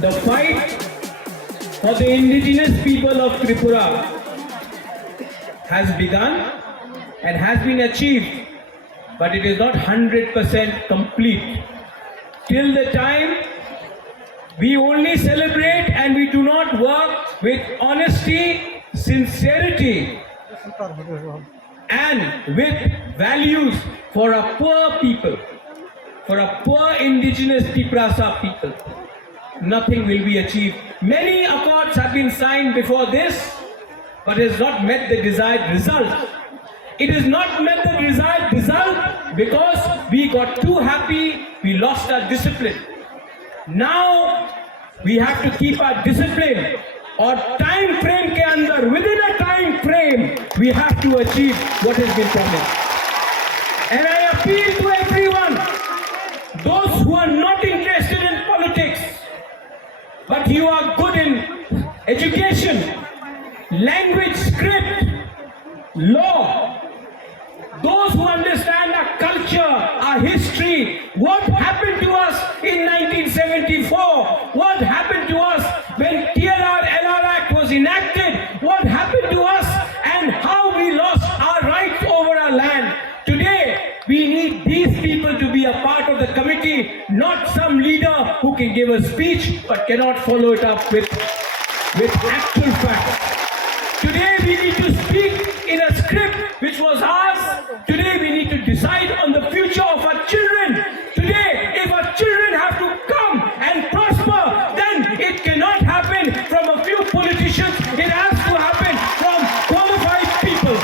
The fight for the indigenous people of Tripura has begun and has been achieved, but it is not 100% complete. Till the time we only celebrate and we do not work with honesty, sincerity, and with values for a poor people, for a poor indigenous Tiprasa people, nothing will be achieved. Many accords have been signed before this, but it has not met the desired result. It has not met the desired result because we got too happy, we lost our discipline. Now we have to keep our discipline, or time frame ke andar, within a time frame, we have to achieve what has been promised. And I appeal to everyone, those who are not interested in politics, but you are good in education, language, script, law, those who understand our culture, our history, what happened to us in 1974, what happened to us when TLR-LR Act was enacted, what happened to us and how we lost our rights over our land. Today, we need these people to be a part of the committee, not some leader who can give a speech but cannot follow it up with actual facts. Today, we need to speak in a script which was ours. Today, we need to decide on the future of our children. Today, if our children have to come and prosper, then it cannot happen from a few politicians. It has to happen from qualified people.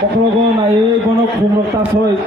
Bokrogo nae bono khumrok ta soi